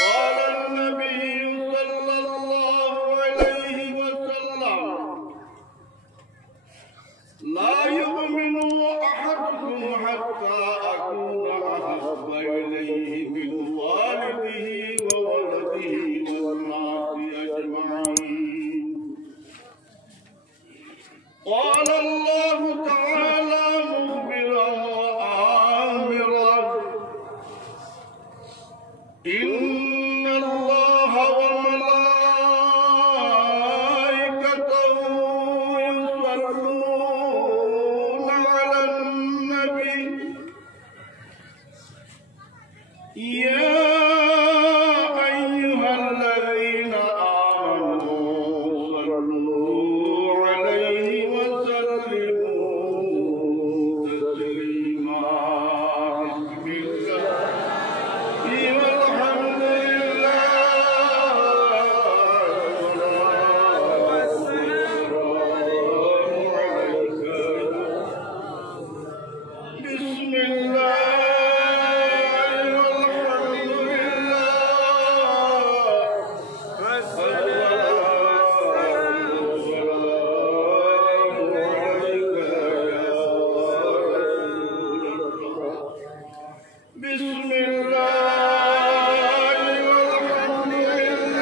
قال النبي صلى الله عليه وسلم لا يؤمن أحدكم حتى أكون أحب إليه من والده وولده والناس أجمعين. قال الله تعالى مخبرا وآمرا إن الله وملائكته يصلون على النبي يا أيها الذين آمنوا صلوا عليه وسلموا تسليما. بسم الله والحمد لله والصلاة والسلام عليك يا رسول الله. بسم الله والحمد لله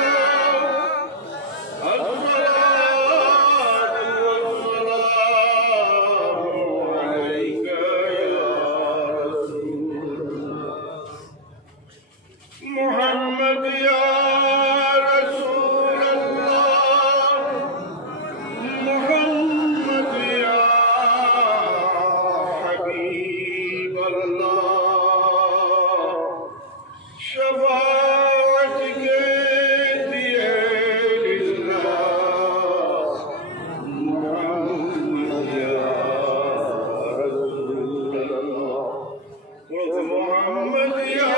الصلاة والسلام عليك يا رسول الله. محمد يا رسول الله، محمد يا حبيب الله، شفاعت के दिए लिल्लाह। محمد يا رسول الله، محمد يا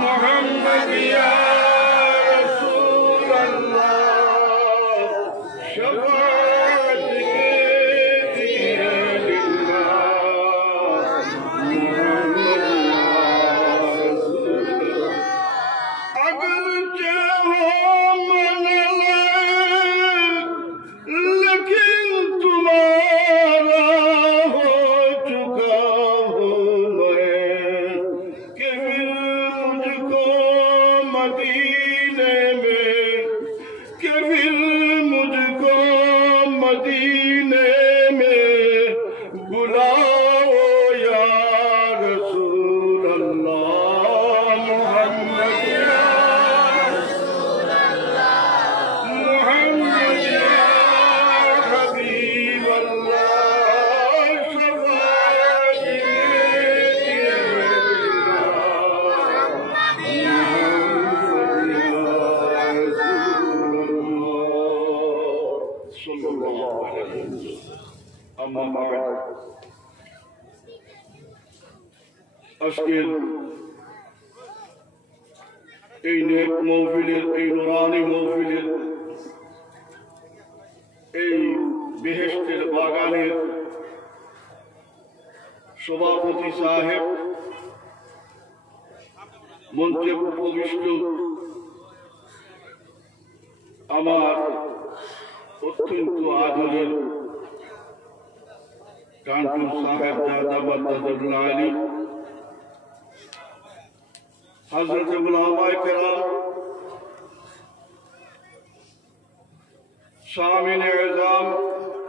محمد يا رسول الله बुलाओ या रसूल अल्लाह मोहम्मद या रसूल अल्लाह मोहम्मद या हबीब अल्लाह शफाअत कीजिए अम्मा बाद আজকের এই নেক মাহফিলের এই নুরানি মাহফিলের এই বেহেশতের বাগানের সভাপতি সাহেব মঞ্চে উপবিষ্ট আমার অত্যন্ত আদরের कानपुर साहेब दादा बदरुल्लाह अली हजरत उलमाए किराम सामिन एजाम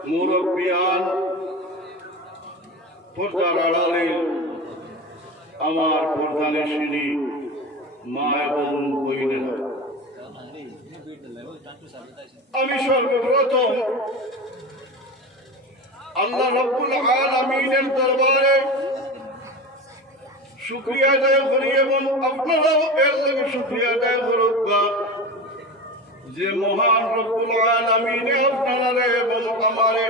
मुरब्बियान पर्दार आड़ाले आमार पर्दानिशिनी मा एबं बहिनेरा आमी सर्वप्रथम अल्लाह रब्बुल आलमीনের দরবারে শুকরিয়া আদায় করি এবং আপনারাও এর লগে শুকরিয়া আদায় করুন যে মহান রব্বুল আলামিনে আপনারা এবং আমারে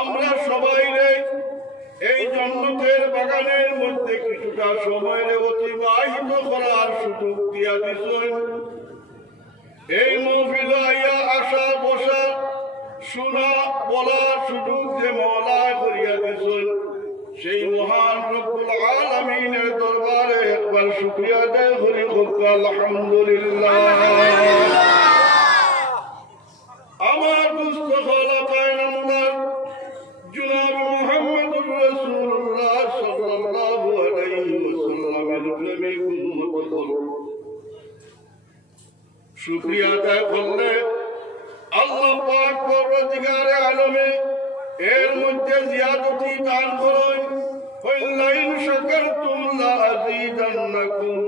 আমরা সবাইরে এই জান্নাতের বাগানের মধ্যে কিছুটা সময় অতিবাহিত করার সুযোগ দিয়া দিয়েছেন। এই মাহফিলে আইয়া আসা বসা শোনা বলার সুযোগ যে মওলা করিয়া দিয়েছেন সেই মহান রব্বুল আলামিনের দরবারে একবার শুকরিয়া আদায় করি আলহামদুলিল্লাহ। আমার দুস্থ খলাফায়ে নামদার জনাব মুহাম্মদুর রাসূলুল্লাহ সাল্লাল্লাহু আলাইহি ওয়াসাল্লামের প্রেমে উম্মত শুকরিয়া আদায় করলে আল্লাহ পাক পরবর্তীকালে আলমে এর মধ্যে জিয়াদতি দান করেন। ওয়ালাইন শাকারতুম লাযীদান্নাকুম,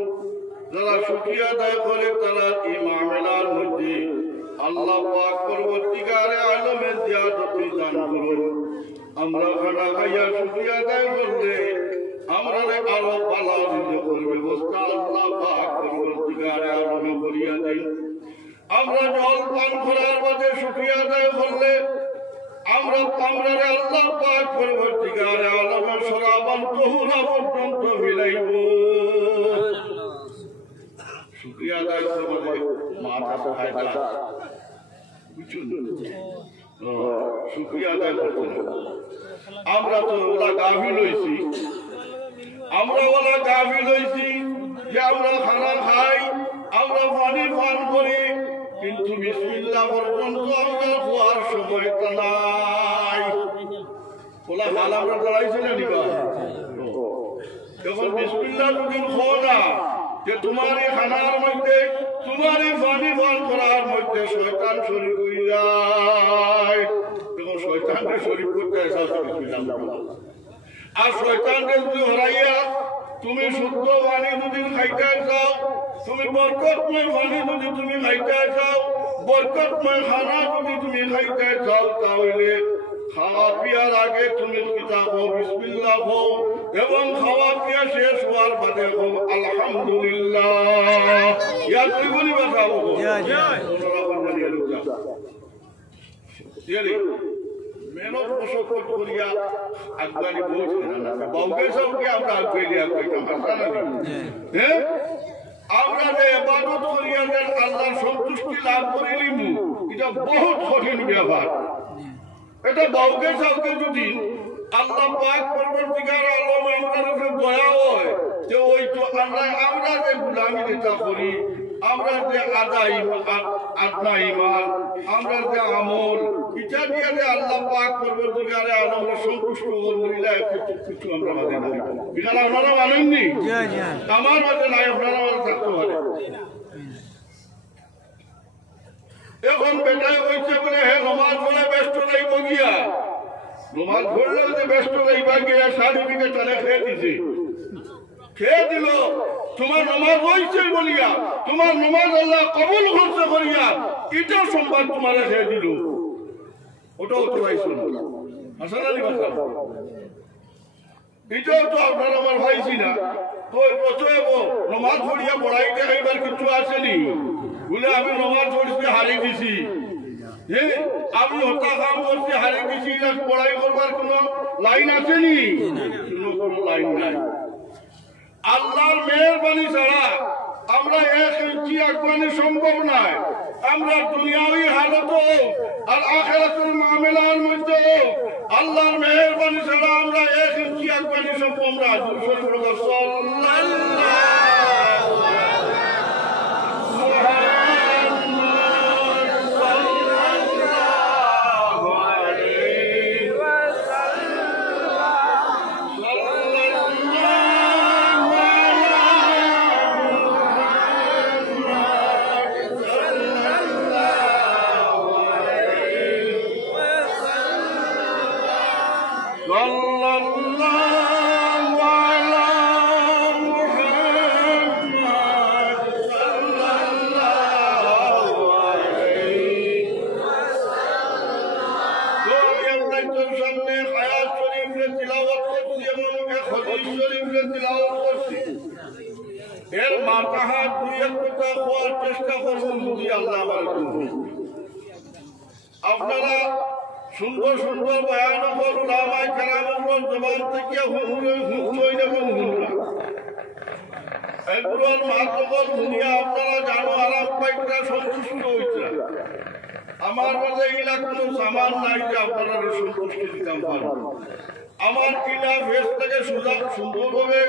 যারা শুকরিয়া আদায় করে তারা এই মামলার মধ্যে আল্লাহ পাক পরবর্তীকালে আলমে জিয়াদতি দান করেন। আমরা খানা খাইয়া শুকরিয়া আদায় করলে আমরা আরো ভালো রিজিকের ব্যবস্থা আল্লাহ পাক পরবর্তীকালে আলমে করিয়া দেন। আমরা জল পান করার বাদে শুকরিয়া আদায় করলে আমরা আল্লাহ পাক পরবর্তীকালে আলমে শরাবান তহুরা পর্যন্ত বিলাইব। শুকরিয়া আদায় করলে মাথা ফায়দা বুঝুন, শুকরিয়া আদায় করতে আমরা তো ওলা গাফিল হইছি, যে আমরা খানা খাই, আমরা পানি পান করি, কিন্তু বিসমিল্লাহ পর্যন্ত আমরা খোয়ার সময়টা নাই। ওলা হাল আমরা দাঁড়াইছে না নিবা, যখন বিসমিল্লাহ যদি খো না যে তোমার এই খানার মধ্যে তোমার এই পানি পান করার মধ্যে শয়তান শরীক হয়ে যায়, তখন শয়তানকে শরীক করতে আর শয়তানকে যদি হরাইয়া তুমি শুদ্ধ পানি যদি খাইতে চাও, তুমি বরকতময় পানি যদি তুমি খাইতে চাও, বরকতময় খানা যদি তুমি খাইতে চাও, তাহলে খাওয়া পিয়ার আগে তুমি কিতাব বিসমিল্লাহ হও এবং খাওয়া পিয়া শেষ হওয়ার বাদে হও আলহামদুলিল্লাহ। ইয়া তুই বলি বাসাবো মেহনত মশক্কত করিয়া আগানি বলছে না বাউকে সবকে আমরা আগাইয়া কইতাম না, হ্যাঁ আমরা যে ইবাদত করিয়া আল্লাহর সন্তুষ্টি লাভ করিলিম, এটা বহুত কঠিন ব্যাপার। এটা বাউকে সবকে যদি আল্লাহ পাক পরবর্তীকার আলম আমাদের উপরে দয়া হয় যে ওই তো আমরা যে গুলামি যেটা করি, আমরা যে আদা ইমান, আমরা যে আমল, এটা দিয়ে যে আল্লাহ পাক পরবর্তীকারে আলম সন্তুষ্ট করিলে কিছু আমরা মাঝে নাই। বিশাল আপনারা মানেননি, আমার মাঝে নাই, আপনারা মাঝে থাকতে পারে। এখন বেটায় কইছে বলে হে নমাজ বলে ব্যস্ত নাই বগিয়া নমাজ পড়লে যে ব্যস্ত এইবার গিয়ে সার্টিফিকেট তারা খেয়ে দিল তোমার নমাজ হয়েছে বলিয়া তোমার নমাজ আল্লাহ কবুল করছে করিয়া এটাও সম্মান তোমার খেয়ে দিল ওটাও তো ভাই শুনো হাসান আলী ভাষা এটাও তো আপনার আমার ভাইছি না তো নমাজ পড়িয়া পড়াইতে এইবার কিছু আসেনি বলে আমি নমাজ পড়িতে হারিয়ে দিছি আমি হত্যা কাম করছি হারিয়ে দিছি পড়াই করবার কোন লাইন আসেনি কোনো লাইন নাই আল্লাহর মেহেরবানি ছাড়া আমরা এক ইঞ্চি আগানো সম্ভব নয় আমরা দুনিয়াবি হালত আর আখিরাতের মামলার মধ্যে আল্লাহর মেহেরবানি ছাড়া আমরা এক ইঞ্চি আগানো সম্ভব না আপনারা সুন্দর সুন্দর বয়ান ওলামায়ে কেরামের জবান থেকে এগুলোর মাধ্যমে দুনিয়া আপনারা জানো আরাম পাইটা সন্তুষ্ট হইছে আমার মাঝে এগুলা কোনো সামান নাই যে আপনারা সন্তুষ্টি দিতাম পারবেন আমার কিনা ফেস থেকে সুন্দরভাবে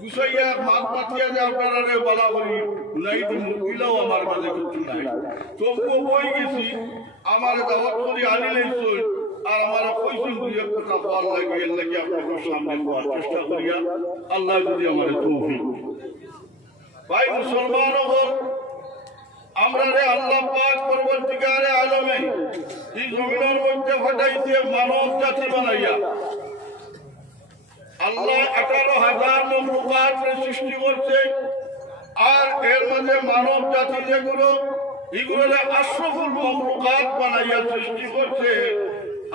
গুছাইয়া মাত পাতিয়া যে আপনারা বলা করি নাই তো মুকিলাও আমার মাঝে কিছু নাই তবুও বই গেছি আমার দাওয়াত করি আনি লাইছই আর আমার কইছেন দুই এক কথা বল লাগে এর লাগি আপনাদের সামনে বলার চেষ্টা করিয়া আল্লাহ যদি আমারে তৌফিক ভাই মুসলমান হল আমরা রে আল্লাহ পাক পরবর্তীকারে আলমে এই জমিনের মধ্যে ফাটাইছে মানব জাতি বানাইয়া আল্লাহ 18,000 মখলুকাত সৃষ্টি করছে আর এর মধ্যে মানব জাতি যেগুলো এগুলো আশরাফুল মখলুকাত বানাইয়া সৃষ্টি করছে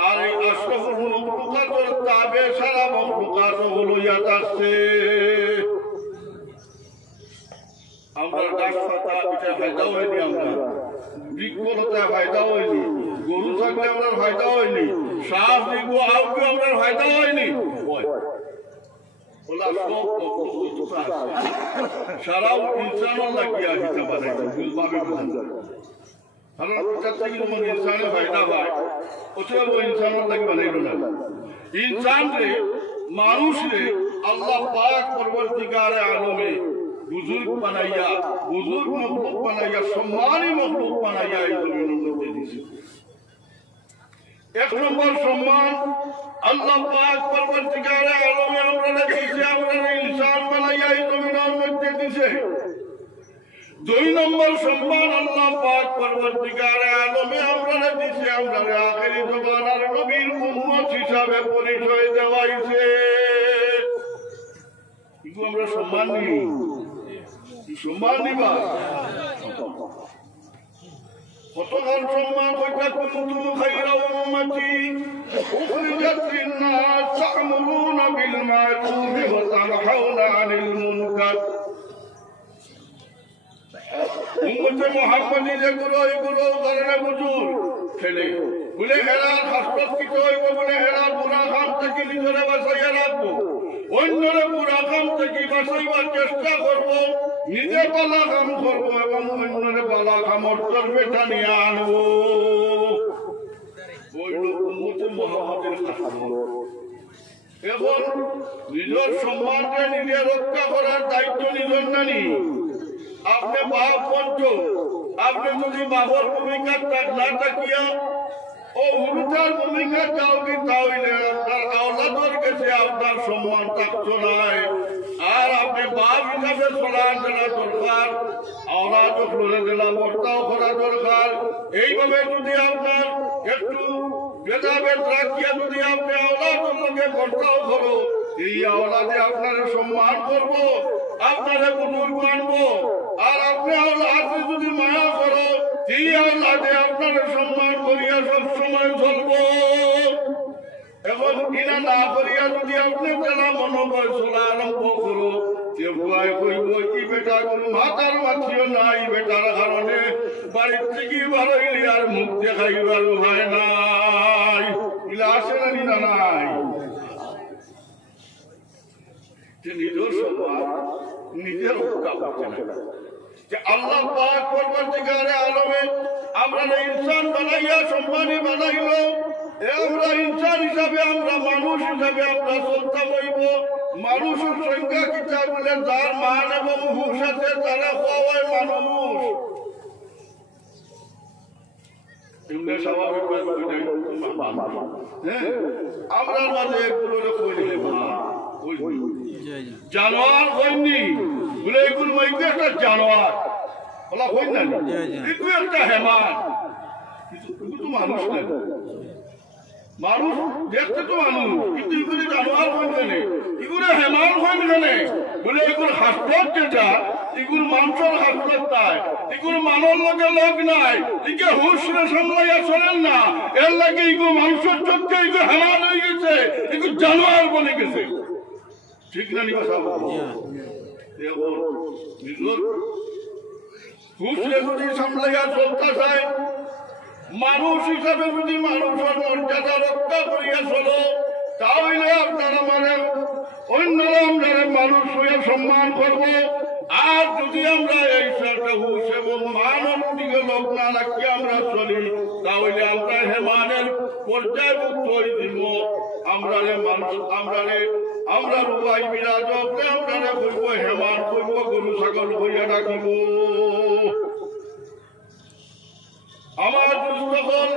আর এই আশরাফুল মখলুকাতের তাবে সারা মখলুকাত হলো ইয়াত আসছে আমরা গাছ পাতা এটা ফায়দা হয়নি আমরা বৃক্ষলতা ফায়দা হয়নি গরু থাকলে আমরা ফায়দা হয়নি শ্বাস দিব আউকে আমরা ফায়দা হয়নি সারাও ইনসানও লাগিয়া দিতে পারে কারণ ইনসানের ফায়দা হয় অথবা ইনসানের লাগে বানাইল না ইনসান রে মানুষ রে আল্লাহ পাক পরবর্তীকারে আলমে বুজুর্গ বানাইয়া বুজুর্গ মখলুক বানাইয়া সম্মানী মখলুক বানাইয়া এই জমিনের মধ্যে দিয়েছে এক নম্বর সম্মান আল্লাহ পাক পরবর্তীকারে আলমে আমরা দিয়েছে আমরা ইনসান বানাইয়া এই জমিনের মধ্যে দিয়েছে দুই নম্বর সম্মান আল্লাহ পাক পরবর্তীকারে আলমে আমরা দিয়েছে আমরা আখেরি জমানার নবীর উম্মত হিসাবে পরিচয় দেওয়াইছে কিন্তু আমরা সম্মান নিই সম্মান নিবা কতক্ষণ সম্মান কইটা কুনতুম খায়রা উম্মতি উখরিজাত লিন-নাস তা'মুরুনা বিল মা'রুফি ওয়া তানহাউনা আনিল মুনকার উম্মতে মুহাম্মাদি যেগুলো এগুলো ধরনে বুঝুন ছেলে বলে এরা হাসপাতাল কি হইব বলে এরা বুড়া কাম থেকে নিজেরা বাঁচাইয়া রাখবো অন্যরা বুড়া কাম থেকে বাঁচাইবার চেষ্টা করবো নিজে পালা কাম করবো এবং অন্যরে পালা কামর করবে টানিয়ে আনবো এখন নিজের সম্মানকে নিজে রক্ষা করার দায়িত্ব নিজের নানি আপনি বাপ পঞ্চ আপনি যদি বাবার ভূমিকা না থাকিয়া ও উরুটার ভূমিকা যাওনি তাহলে আপনার আওলাদের কাছে আপনার সম্মান থাকতো নাই আর আপনি বাপ হিসাবে চলার দেওয়া দরকার আওলাদ খুলে দেওয়া বর্তাও করা দরকার এইভাবে যদি আপনার একটু ভেদাভেদ রাখিয়া যদি আপনি আওলাদের লোকে বর্তাও করো, এই আওলাদে আপনারা সম্মান করব, আপনারা বুজুর্গ মানবো। আর আপনি আওলাদে যদি মায়া করো, এই আওলাদে আপনারা সম্মান করিয়া সবসময় চলবো। এখন কিনা না করিয়া যদি আপনি বেলা মনোবল চলা আরম্ভ করো, যে ভয় কইব কি বেটা কোন মাতার মাছিও নাই, বেটার কারণে বাড়ির থেকে বাড়াইলে আর মুখ দেখাইবার ভয় নাই, ইলা আসে না নাই। নিজের সমাজ নিজের রক্ষা করছে না। যে আল্লাহ পাক পরবর্তীকালে আলমে আমরা ইনসান বানাইয়া সম্মানী বানাইল, আমরা ইনসান হিসাবে আমরা মানুষ হিসাবে আমরা চলতে হইব। মানুষের সংখ্যা কিতাব বলে যার মান এবং হুশ আছে তারা হওয়ায় মানুষ। আমরা মাঝে একগুলো জানোয়ার হয়নি বলে এগুলো একটা জানোয়ার বলা হয় না, এগুলো একটা হেমান, কিন্তু মানুষ না। মানুষ দেখতে তো মানুষ, কিন্তু এগুলি জানোয়ার হইবে না, এগুলো হেমান হইবে না বলে এগুলো হাসপাত যেটা, এগুলো মানুষের হাসপাত তাই, এগুলো মানব লোকে লোক নাই, একে হুশরে সামলাইয়া চলেন না, এর লাগে এগুলো মানুষের চোখে এগুলো হেমান হয়ে গেছে, এগুলো জানোয়ার বলে গেছে। ঠিক না নি কথা হুশরে যদি সামলাইয়া চলতে চায়, মানুষ হিসাবে যদি মানুষের মর্যাদা রক্ষা করিয়া চলো, তাহলে আপনারা মানে অন্যরা আমরা মানুষ হয়ে সম্মান করবো। আর যদি আমরা এই হুশ এবং মানব দিকে লোক না রাখি আমরা চলি, তাহলে আমরা হেমানের পর্যায়ভুক্ত হয়ে দিব। আমরা মানুষ আমরা রুবাই বিরাজ আমরা করবো, হেমান করবো, গরু ছাগল হইয়া রাখিব। আমার দুস্থল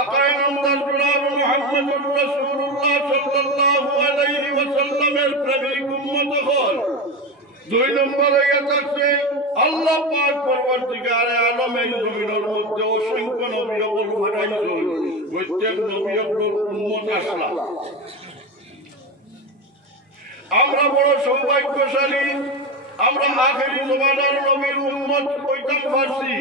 আকায় নামদার জনাব মুহাম্মদুর রাসূলুল্লাহ সাল্লাল্লাহু আলাইহি ওয়াসাল্লামের প্রেমিক উম্মত হল। 2 নম্বরে আছে আল্লাহ পাক পরবর্তীকারে আলমের জমিনের মধ্যে অসংখ্য নবী ওপর পাঠাইছেন, প্রত্যেক নবী ওপর উম্মত আসলা। আমরা বড় সৌভাগ্যশালী, আমরা আখেরি জমানার নবীর উম্মত কইতাম পারছি।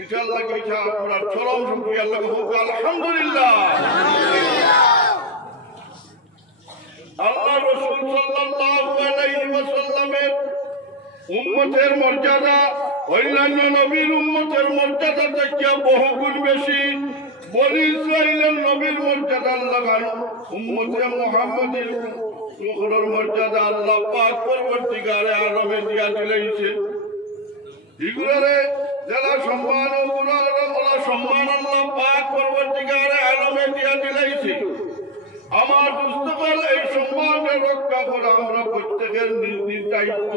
ইনশাআল্লাহ কইছা আমরা চরম শুকরিয়া আল্লাহ হোক, আলহামদুলিল্লাহ। আল্লাহ রাসূল সাল্লাল্লাহু আলাইহি ওয়াসাল্লামের উম্মতের মর্যাদা অন্যান্য নবীর উম্মতের মর্যাদা থেকে বহুগুণ বেশি। বনি ইসরাইলের নবীর মর্যাদা লাগানো উম্মতে মুহাম্মাদের লোকের মর্যাদা আল্লাহ পাক পরবর্তীকারে আলমে দিয়া দিলেছে। এগুলোরে যারা সম্মান সম্মান আল্লাহ পাক পরবর্তীকারে আলমে দিয়া দিলেছে। আমার দুস্থল এই সম্মানের রক্ষা করা আমরা প্রত্যেকের নিজ দায়িত্ব।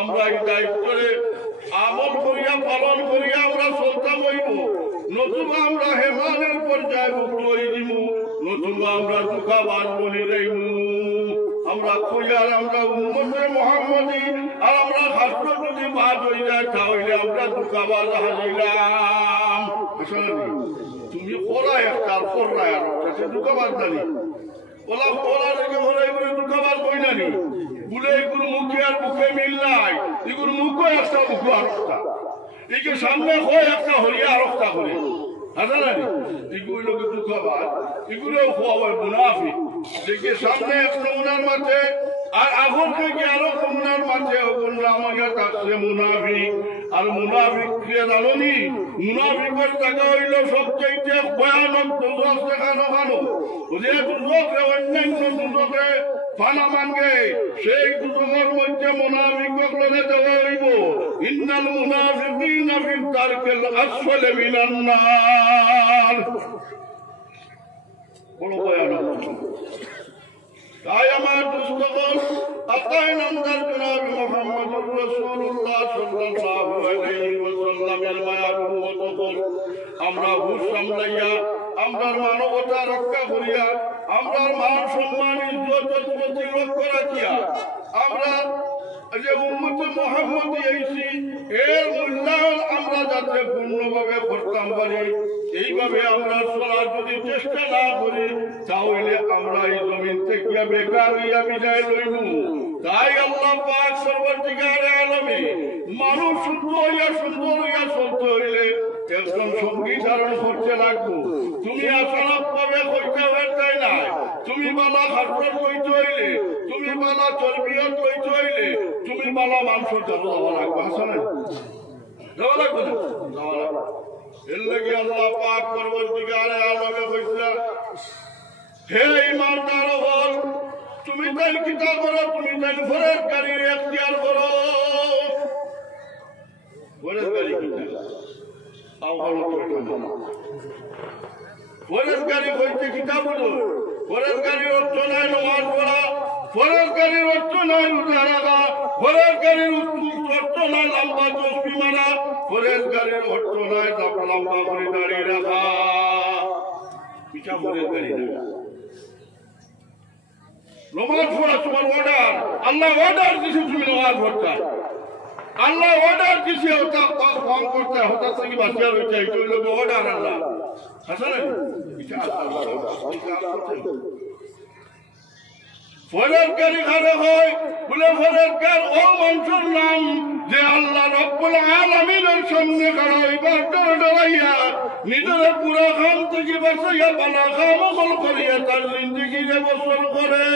আমরা এই দায়িত্বরে আমল করিয়া পালন করিয়া আমরা চলতাম হইব, নতুবা আমরা হেমানের পর্যায়ভুক্ত হয়ে দিব, নতুবা আমরা দুঃখাবান বলে যাইব। আমরা কইয়ার আমরা উম্মতে মুহাম্মদী আর আমরা শাস্ত্র যদি বাদ হয়ে যায় তাহলে আমরা দুঃখাবান হারাইলাম। তুমি পড়া একটা পড়া আর দুঃখাবান জানি ওলা পড়া রেখে হরাই করে দুঃখাবান কই নানি বলে এগুলো মুখে আর মুখে মিল নাই, এগুলো মুখে একটা মুখ আর একটা, একে সামনে হয় একটা হরিয়া আর একটা করে হাজার নানি এগুলো দুঃখাবান, এগুলো হওয়া মুনাফিক। দেখে সামনে একটা উনার মাঠে আর এখন থেকে আরো উনার মাঠে আমাকে কাছে মুনাফিক। আর মুনাফিক জানি মুনাফিকের টাকা হইল সবচেয়ে ভয়ানক দুর্যোগ দেখানো ভালো, যে দুর্যোগে অন্যান্য দুর্যোগে ফানা মানবে সেই দুর্যোগের মধ্যে মুনাফিকগুলোকে দেওয়া হইব। ইন্নাল মুনাফিকিনা ফি দারকিল আসফালি মিনান নার। বড় ভয়ানক। তাই আমার দুস্থল আল্লাহ নামদার জনাব মুহাম্মদুর রাসূলুল্লাহ সাল্লাল্লাহু আলাইহি ওয়াসাল্লামের মায়ার উম্মত হল। আমরা হুশ সামলাইয়া আমরার মানবতা রক্ষা করিয়া আমরার মান সম্মান ইজ্জত প্রতিরক্ষা রাখিয়া আমরা যে উম্মতে মুহাম্মদী হইছি এর মূল্যায়ন আমরা যাতে পূর্ণভাবে করতাম পারি এইভাবে আমরা চলার যদি চেষ্টা না করি তাহলে আমরা এই জমিন থেকে বেকার হইয়া বিদায় লইব। তাই আল্লাহ পাক সর্বদিগারে আলমে মানুষ সুন্দর হইয়া চলতে হইলে একজন সঙ্গী ধারণ করতে লাগবো। তুমি আসানাপ পাবে কইতে পারতাই না, তুমি বালা হাসপাত লইতে হইলে, তুমি বালা তরবিয়ত লইতে হইলে, তুমি বালা মাংস দেওয়া লাগবে। হাসানে দেওয়া লাগবে না, দেওয়া লাগবে। এর লাগে আল্লাহ পাক পরবর্তীকালে আলমে কইছিল, হে ইমানদার হল, তুমি তাই কিতাব করো, তুমি তাই ফরেজগারির এখতিয়ার করো। ফরেজগারি কিতাব ফরেজগারি হইতে কিতাব হলো, ফরেজগারির অর্থ নাই নমাজ পড়া, ফরেজগারির অর্থ নাই রোজা রাখা, ফরেজগারির অর্থ নাই লম্বা তসবিহ মারা, ফরেজগারির অর্থ নাই লম্বা করে দাঁড়িয়ে রাখা। পিছা ফরেজগারি না। নমাজ পড়া তোমার অর্ডার, আল্লাহ অর্ডার দিছে তুমি নমাজ পড়তা, আল্লাহ অর্ডার দিছে ওটা কম করতে হঠাৎ থেকে বাঁচিয়া রয়েছে, এই লোক অর্ডার আল্লাহ। আসলে ফরেজগারি কারে হয় বলে, ফরেজগার ও মানুষের নাম যে আল্লাহ রব্বুল আলামিনের সামনে দাঁড়াইবার দাঁড়াইয়া নিজের পুরা খাম থেকে বাঁচাইয়া পালা খামকল করিয়া তার জিন্দেগিরে বছর করে,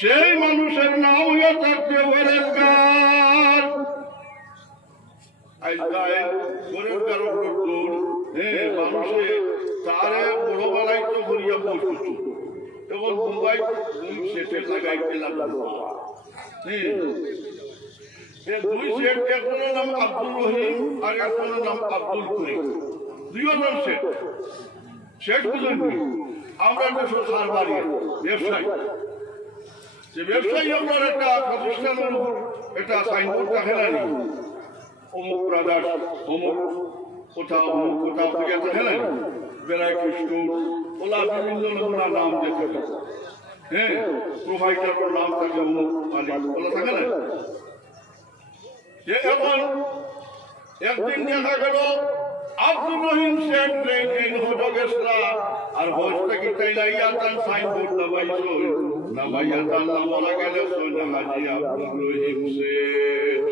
সেই মানুষের নাম হইয়া থাকছে ফরেজগার। ফরেজগার মানুষে তারে বড় বেলায় তো করিয়া বসুছু এবং মুম্বাই সেটে লাগাইতে লাগলো। দুই সেট, একজনের নাম আব্দুল রহিম আর একজনের নাম আব্দুল করিম, দুইজনের সেট। সেট বুঝলেন, আমরা দেশ সার বাড়ি ব্যবসায়ী, যে ব্যবসায়ী আপনার একটা প্রতিষ্ঠানের একটা সাইনবোর্ড দেখে না, অমুক ব্রাদার্স, অমুক কোথাও অমুক কোথাও থেকে দেখে না, ভ্যারাইটি স্টোর, ওলা বিভিন্ন নমুনা নাম দেখে, হ্যাঁ, প্রোভাইডারের নাম থাকে অমুক মালিক, ওলা থাকে না। এখন একদিন দেখা গেল আব্দুল রহিম শেখ ট্রেন হজ গেছলা, আর হজ থেকে তাইলাইয়া তার সাইনবোর্ড নামাইছো, নামাইয়া তার নামরা গেলে সোনা হাজি আব্দুল রহিম শেখ।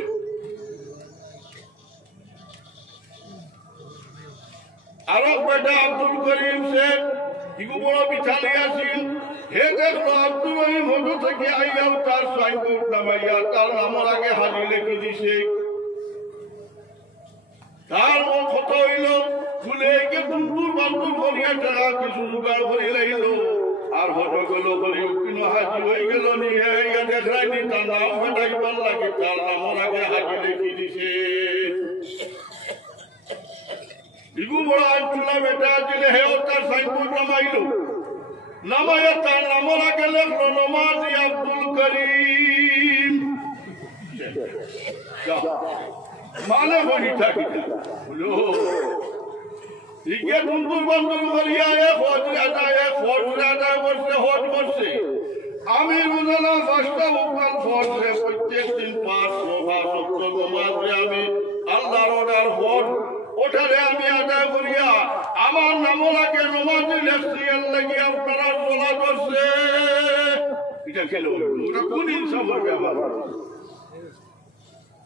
আরো বেটা আব্দুল করিম শেখ, ইগু বড় বিছালি আসিল, হে দেখলো আব্দুল রহিম হজ থেকে আইয়াও তার সাইনবোর্ড নামাইয়া তার নামর আগে হাজি লিখে দিছে। তার মন কত হইল, খুলে কে বন্ধুর বান্ধব করিয়া টাকা কিছু জোগাড় করে রইল, আর হজ গেল বলি উকিল হাজি হয়ে গেল, নিয়ে দেখায়নি তার নাম ফাটাইবার লাগে, তার নামর আগে হাজি লিখে দিছে। ইগু বড় আঞ্চলা বেটা দিলে হে তার সাইনবোর্ড নামাইল, নামাইয়া তার নামর আগে লেখলো নমাজি আব্দুল করিম। মানে বলি থাকি ইকে বন্ধুর বান্ধব করিয়া হজ আদায় করছে, হজ করছে। আমি রোজানা 5টা ওয়াক্ত ফরজে প্রত্যেক দিন 5 ওয়াক্ত নামাজে আমি আল্লাহর অর্ডার হজ ওঠারে আমি আদায় করিয়া আমার নামও লাগে নমাজে লেখছি, এর লাগি আপনারা চলা করছে। এটা খেল, ওটা কোন ইনসাফের ব্যাপার?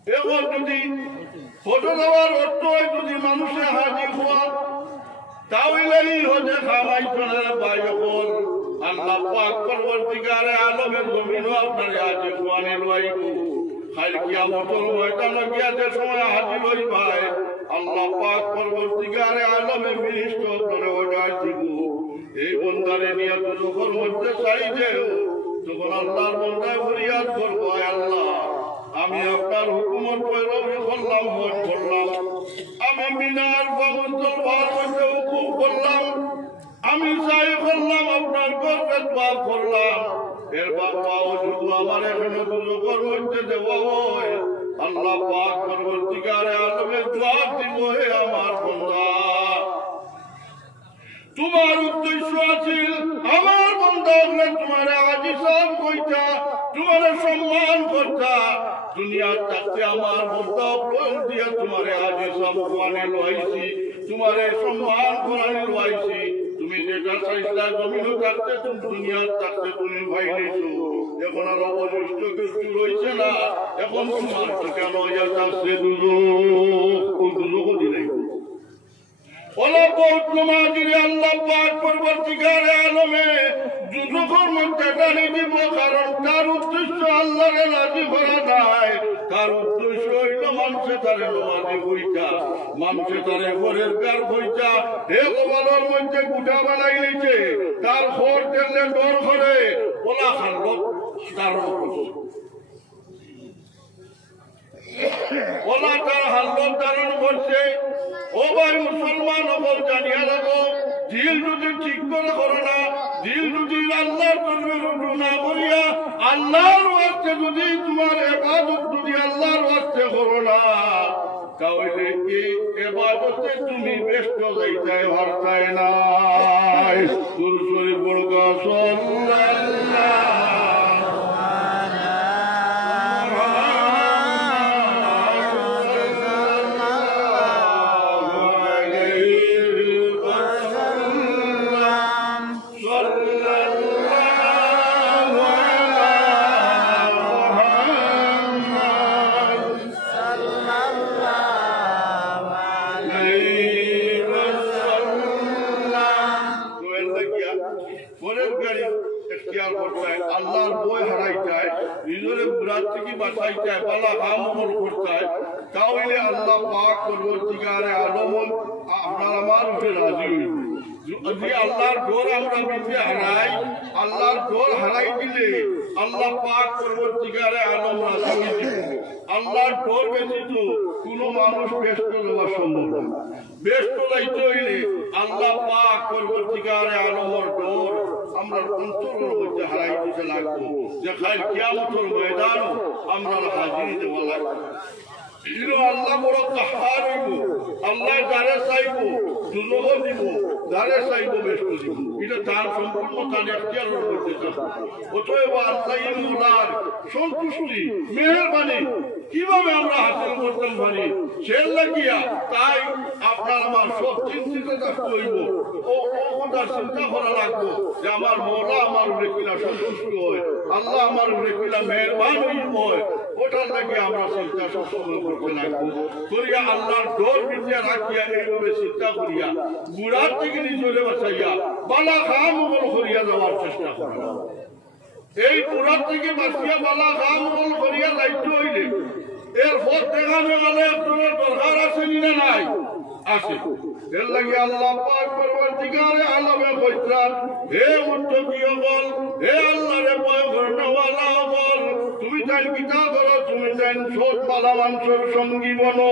এখন যদি ফটো দেওয়ার অর্থ হয় যদি মানুষের হাজির হওয়া, তাহলেই হজে খামাই চলে পাই। এখন আল্লাহ পাক পরবর্তীকালে আলমের জমিনও আপনার হাজির হওয়ানি লইব। খালি কিয়ামতের ময়দানে গিয়া যে সময় হাজির হই ভাই, আল্লাহ পাক পরবর্তীকালে আলমের মিনিস্ট করে অর্ডার দিব, এই বন্দারে নিয়ে দুঃখের মধ্যে চাই যে, তখন আল্লাহর বন্দায় ফরিয়াদ করবো, আল্লাহ আমি আপনার হুকুমত পৈরবী করলাম, হজ করলাম, আমি মিনার বাবুল ভার মধ্যে হুকুম করলাম, আমি চাই করলাম, আপনার গর্বে দোয়া করলাম, এর বাবাও শুধু আমার এখানে দুজকের মধ্যে দেওয়া হয়। আল্লাহ পাক পরবর্তীকালে আলমের দোয়া দিব, হে আমার বন্দা, তোমার উদ্দেশ্য আছিল আমার বন্দা হলে তোমার আজি সব কইতা, তোমার সম্মান করতা, দুনিয়ার থাকতে আমার বন্দা প্রয়োগ দিয়া তোমার আজি সব মানে লইছি, তোমারে সম্মান করানোর আইছি তুমি যেটা চাইছিলা জমিনও থাকতে তুমি দুনিয়ার থাকতে তুমি ভাইলেছো এখন আর অবশিষ্ট কিছু রয়েছে না এখন তোমার কেন যাচ্ছে দুজো দিলে ওলা বহুত নমাজিরে আল্লাহ পাক পরবর্তীকারে আলমে যুদ্ধের মধ্যে টানি দিব কারণ তার উদ্দেশ্য আল্লাহরে রাজি করা নাই তার উদ্দেশ্য হইল মানুষে তারে নমাজি হইতা মানুষে তারে ঘরের কার হইতা হে গোবালোর মধ্যে গুটা বানাই নিছে তার ঘর তেলে ডর করে ওলা খাল তার ওলা তার হাল্লত ধারণ করছে ও ভাই মুসলমান হবল জানিয়া রাখো দিল যদি ঠিক করে করো না দিল যদি আল্লাহর জন্য রুজু না করিয়া আল্লাহর ওয়াস্তে যদি তোমার ইবাদত যদি আল্লাহর ওয়াস্তে করো না তাহলে এই ইবাদতে তুমি ব্যস্ত যাইতে পারতাই না সুরসুরি বড়গা সাল্লাল্লাহু আল্লাহর বই হারাইতায় নিজের বুড়ার থেকে বাঁচাইতায় পালা কামল করতায় তাহলে আল্লাহ পাক পরবর্তীকারে আলম আপনার আমার উপরে রাজি হইব যদি আল্লাহর ডোর আমরা বিধে হারাই আল্লাহর ডোর হারাই দিলে আল্লাহ পাক পরবর্তীকারে আলম রাজি হইব আল্লাহর ডোর ব্যতীত কোনো মানুষ ব্যস্ত দেওয়া সম্ভব না ব্যস্ত যাইতে হইলে আল্লাহ পাক পরবর্তীকারে আলমের ডোর আমরা অন্তরের মধ্যে হারাই দিতে লাগবো যে খাই কিয়ামতের ময়দান আমরা হাজির দেওয়া লাগবে আল্লাহ বড় কাহার হইব আল্লাহ যারে চাইব দুলহ দিব যারে চাইব ব্যস্ত দিব এটা তার সম্পূর্ণ তার এখতিয়ারের মধ্যে থাকবে অতএব আল্লাহ মোলার সন্তুষ্টি মেহেরবানি কিভাবে আমরা হাসিল করতে পারি সে লাগিয়া তাই আপনার আমার সব চিন্তিত থাকতে হইব ও ওটার চিন্তা করা লাগবো যে আমার মৌলা আমার উপরে কিনা সন্তুষ্ট হয় আল্লাহ আমার উপরে কিনা মেহরবানি হয় ওটার লাগে আমরা চিন্তা সবসময় করতে লাগবো করিয়া আল্লাহর ডোর বিদ্যা রাখিয়া এইভাবে চিন্তা করিয়া বুড়ার থেকে নিজরে বাঁচাইয়া বালা খা মোগল করিয়া যাওয়ার চেষ্টা করা এই বুড়ার থেকে বাঁচিয়া বালা খা মোগল করিয়া লাইতে হইলে এরপর দেখানো গেলে একজনের দরকার আছে না নাই আছে এর লাগে আল্লাহ পাক পরবর্তীকারে আলমে কইতান হে মুত্তাকিয়গণ হে আল্লাহরে ভয় করনেওয়ালা বল তুমি তাই কিতা করো তুমি তাই সৎ বালা মানুষের সঙ্গী বনো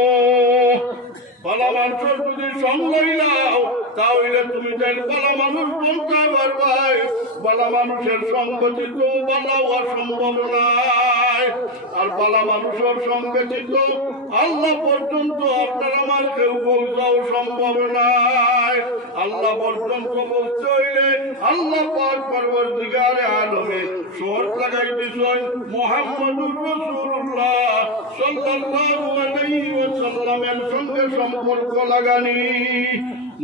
বালা মানুষের যদি সঙ্গই নাও তাহলে তুমি তাই বালা মানুষ বলতে পারবাই বালা মানুষের সঙ্গতিত বালা হওয়া সম্ভব নাই আর বালা মানুষের সঙ্গতিত আল্লাহ পর্যন্ত আপনার আমার কেউ পৌঁছাও সম্ভব নাই আল্লাহ পর্যন্ত পৌঁছতে হইলে আল্লাহ পাক পরবর্তীকারে আলমে শর্ত লাগাইতেছেন মুহাম্মদুর রাসূলুল্লাহ সাল্লাল্লাহু আলাইহি ওয়াসাল্লামের সঙ্গে সম্পর্ক লাগানি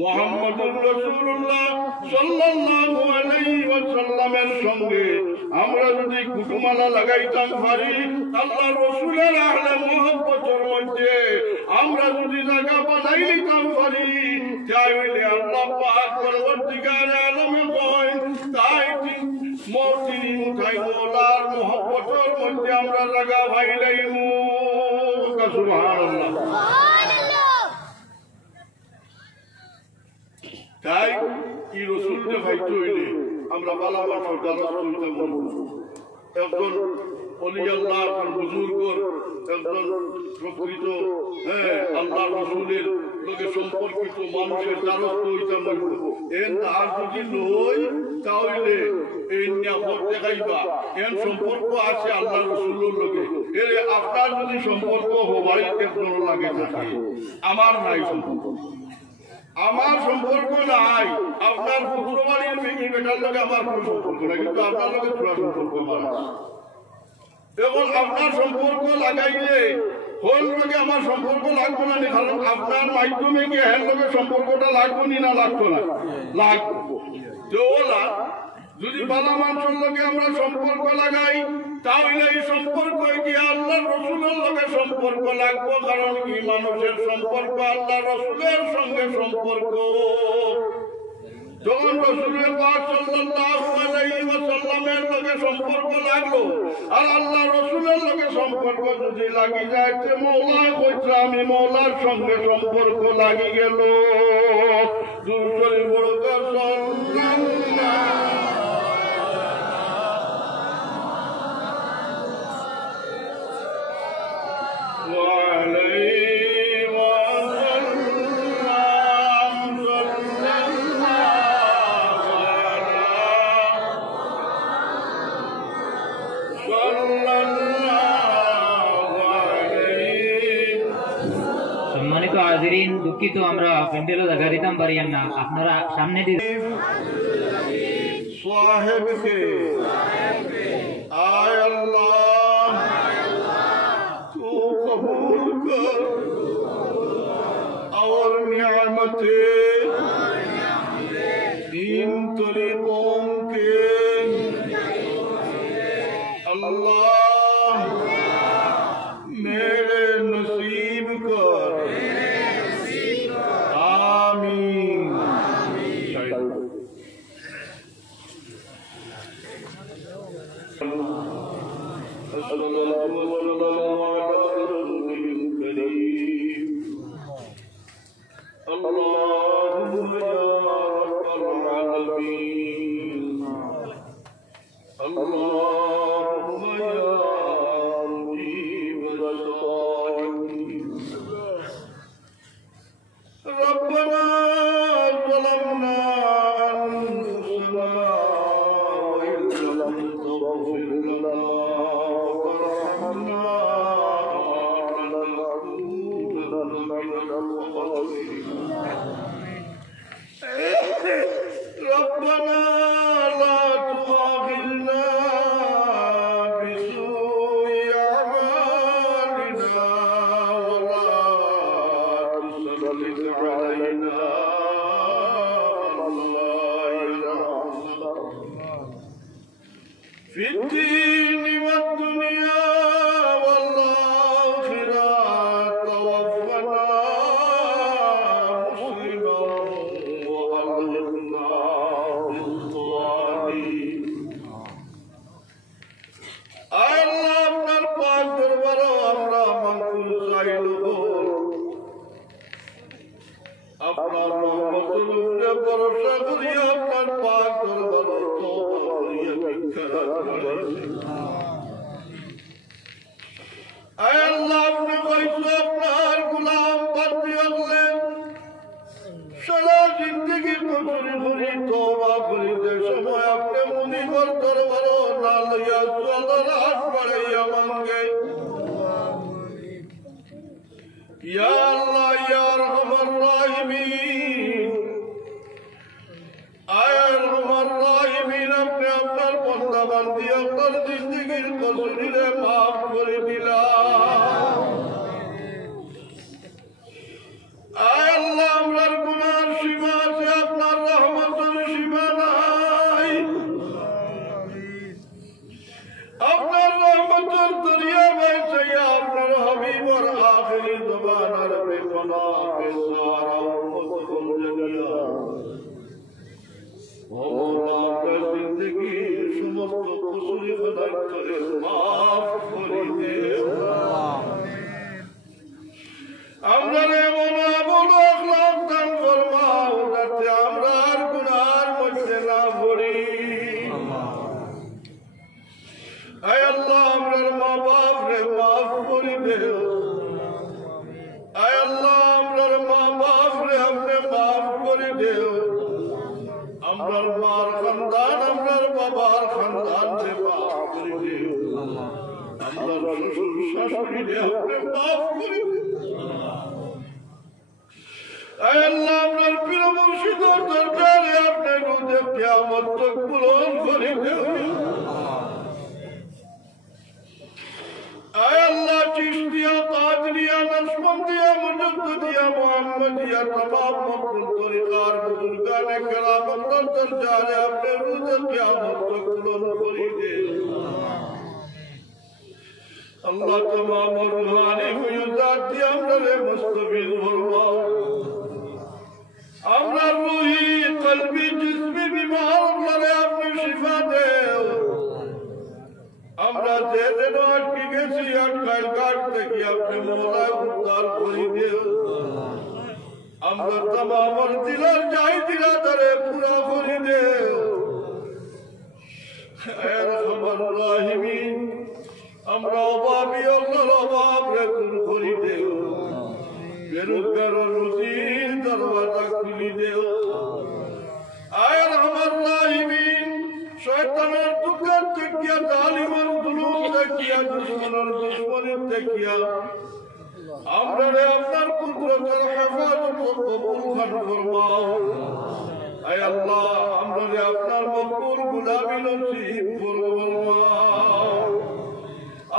মুহাম্মদুর রাসূলুল্লাহ সাল্লাল্লাহু আলাইহি ওয়াসাল্লামের সঙ্গে আমরা যদি কুটুমালা লাগাইতাম পারি আল্লাহ রাসূলের আহলে মুহাব্বতের মধ্যে আমরা যদি জায়গা বানাই নিতাম পারি তাহলে আল্লাহ পাক পরবর্তীকারে আলমে কয় তাই মৌতিনি মুঠাই মোলার মুহাব্বতের মধ্যে আমরা জায়গা পাইলাইমু সুবহানাল্লাহ তাই কি রসুলকে ভাইতে হইলে আমরা বালা মানুষ দ্বারস্থ হইতে বলব একজন অলি আল্লাহ বুজুর্গর একজন প্রকৃত আল্লাহ রসুলের লোকে সম্পর্কিত মানুষের দ্বারস্থ হইতে বলব এর তার যদি লই তাহলে এই নিয়ামত দেখাইবা এর সম্পর্ক আছে আল্লাহ রসুলের লোকে এর আপনার যদি সম্পর্ক হবাই একজন লাগে থাকে আমার নাই সম্পর্ক আমার সম্পর্ক নাই আপনার পুত্র বাড়ির মেয়ে বেটার লোক আমার কোনো সম্পর্ক নাই কিন্তু আপনার লোকের পুরা সম্পর্ক আমার এখন আপনার সম্পর্ক লাগাইলে কোন লোকে আমার সম্পর্ক লাগবে না, কারণ আপনার মাধ্যমে কি হ্যাঁ লোকের সম্পর্কটা লাগবে না, লাগতো না, লাগবো। তো ওলা যদি বালা মানুষের লগে আমরা সম্পর্ক লাগাই, তাহলে এই সম্পর্ক কি আল্লাহ রসুলের লগে সম্পর্ক লাগবো, কারণ কি মানুষের সম্পর্ক আল্লাহ রসুলের সঙ্গে সম্পর্ক। যখন রসুলের পাক সাল্লাল্লাহু আলাইহি ওয়াসাল্লামের লগে সম্পর্ক লাগলো আর আল্লাহ রসুলের লগে সম্পর্ক যদি লাগি যায়, মৌলা কইছে আমি মৌলার সঙ্গে সম্পর্ক লাগি গেল। দুরূদ বড় সম্মানিত হাজিরিন, দুঃখিত আমরা প্যান্ডেলও দেখা দিতাম পারি না, আপনারা সামনে সাহেবকে আয় আল্লাহ তু কবুল কর और नियामते इन तरीकों के अल्लाह मेरे नसीब कर, आमीन। اللهم يا رب العالمين، اللهم يا مجيب الداعين، ربنا ظلمنا أنفسنا وإن لم تغفر لنا وترحمنا لنكونن من الخاسرين. ربنا لا تؤاخذنا بسوء أعمالنا ولا تسلط علينا من لا يرحمنا في الدين والدنيا والآخرة، توفنا مسلما وألحقنا بالصالحين. আল্লাহ আপনার পাক দরবারে আমরা মানকুল চাইল, আপনার রহমতের উপরে ভরসা করি, আপনার পাক দরবারে তওবা করিয়া ভিক্ষা করি। আয় আল্লাহ আপনি কইছো আপনার গোলাম বান্দি হলেন সারা জিন্দগি কসুরি করি তওবা করি, যে সময় আপনি মুনিবর দরবারে না লইয়া চলার হাত বাড়াইয়া মাঙ্গে। ইয়া আল্লাহ ইয়া আরহামার রাহিমিন, আয় আরহামার রাহিমিন, আপনি আপনার বান্দা বান্দি আপনার জিন্দগির কসুরিরে মাফ করে দিলাম। আয় আল্লাহ আমরার গুনার সীমা আছে, আপনার রহমতের সীমা নাই। আপনার রহমতের দরিয়া বাইচাইয়া আপনার হাবিবর আখিরি জবানার বেপনা বেসারা উম্মত কুল জানিয়া ও মওলা আপনার জিন্দগির সমস্ত কসুরি খোদা করে মাফ করে দেও। আমরা এমন আমল আখলাক দান ফরমাও যাতে আমরা আর গুনার মধ্যে না পড়ি। আয় আল্লাহ আমরার মা বাপ রে মাফ করে দেও। আয় আল্লাহ আমরার মা বাপ রে আপনি মাফ করে দেও। আমরার মার খানদান আমরার বাবার খানদান রে মাফ করে দেও। আমরার শ্বশুর শাশুড়ি রে আপনি মাফ করে দেও। আয় আল্লাহ আপনার প্রিয় মুর্শিদের দরবারে আপনি রোজে কিয়ামত তক পূরণ করে দেও। আয় আল্লাহ চিশতিয়া কাদরি दर्जारे अपने रोज़ क़यामत तक बुलंद करिए अल्लाह तमाम रूहानी फयूज़ात दिए हमरे मुस्तफ़ीज़ फरमाओ हमरा रूही कल्बी जिस्मी बीमार लगे अपने शिफा दे हमरा दे देनो अटकी गेছি अटकाल काटते कि अपने मौला उद्धार करी दे আমরা तमाम दिलर जाई दिला दरे पूरा करी दे ऐ रहमान राहिमीन আমরা অভাবী আল্লাহর অভাব রে দূর করি দে বেরোজগার রুজির দরওয়াজা খুলি দে ऐ रहमान राहिमीन শয়তানের দুঃখের তেকিয়া জালিমের জুলুম তেকিয়া দুশমনের দুশমনী তেকিয়া আমরা আপনার কুদরতের হেফাজত কবুল ফরমাও আয় আল্লাহ আমরা আপনার মকবুল গোলামি নসিব ফরমাও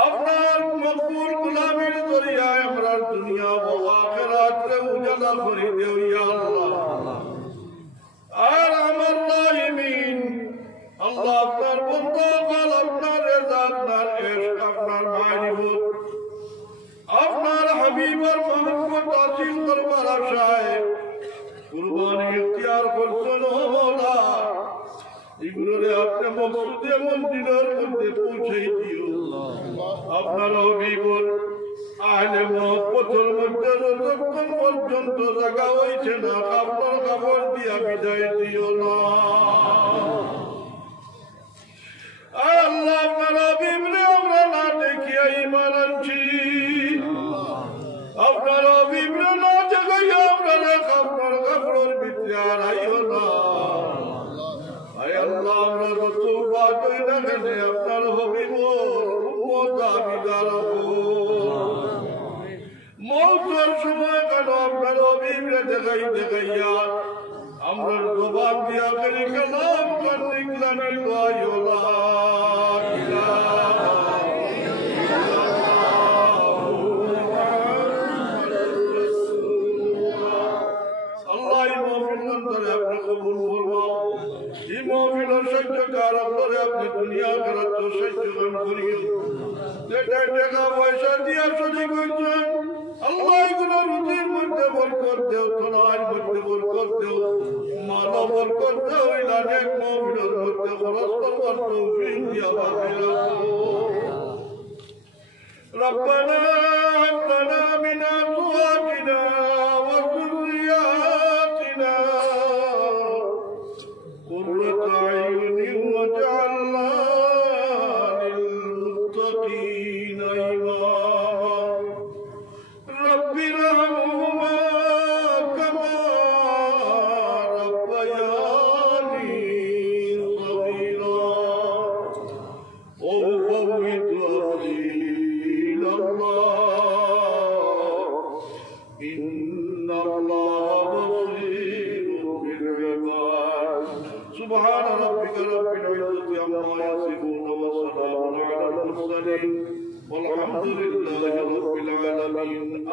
আপনার মকবুল গোলামির জরিয়ায় আমরা দুনিয়া ও আখিরাত রে উজালা করে দেও ইয়া আল্লাহ আর আমার রাহিমিন আল্লাহ আপনার বন্ধু বল আপনার রেজা আপনার ইশক আপনার মারিফত আপনার হাবিবের মোহাম্মদ হাসিল করবার আশায় কুরবানি ইখতিয়ার করছেন ও মওলা এগুলোরে আপনি মকসুদে মন্দিরের মধ্যে পৌঁছে দিও আপনার হাবিবের আহলে মহব্বতের মধ্যে যতক্ষণ পর্যন্ত জায়গা হয়েছে না আপনার খবর দিয়া বিদায় দিও না আয় আল্লাহ আপনার হাবিবরে আমরা না দেখিয়া ঈমান আনছি আপনার হাবিবরে না জাগাইয়া আমরা আপনার খবরের ভিতরে আর আইও না আয় আল্লাহ আমরা যত বাত হই না কেন আপনার হাবিবর উম্মত দাবিদার মওতের সময় কেন আপনার হাবিবরে দেখাইয়া আমরা জবান দিয়া করি কালাম কর নিকলানি দোয়াইও লা ইলাহা আল্লাহ এই মাহফিলের দ্বারা আপনি কবুল ফরমাও এই মাহফিলের সহ্যকার আপনারে আপনি দুনিয়া আখিরাত সহ্যকার করিও যেটা টাকা পয়সা দিয়া শরীক হইছেন আল্লাহ এগুলো রুজির মধ্যে বরকত দেও তোলার মধ্যে বরকত দেও মানব বরকত দেও ইলানের মাহফিলের মধ্যে খরচ করবার তৌফিক দিয়া বাতিল ربنا هب لنا من أزواجنا وذرياتنا قرة أعين واجعلنا للمتقين إماما رب ارحمهما كما ربياني صغيرا وفوض أمري إلى الله إن الله بصير بالعباد سبحان ربك رب العزة عما يصفون وسلام على المرسلين والحمد لله رب العالمين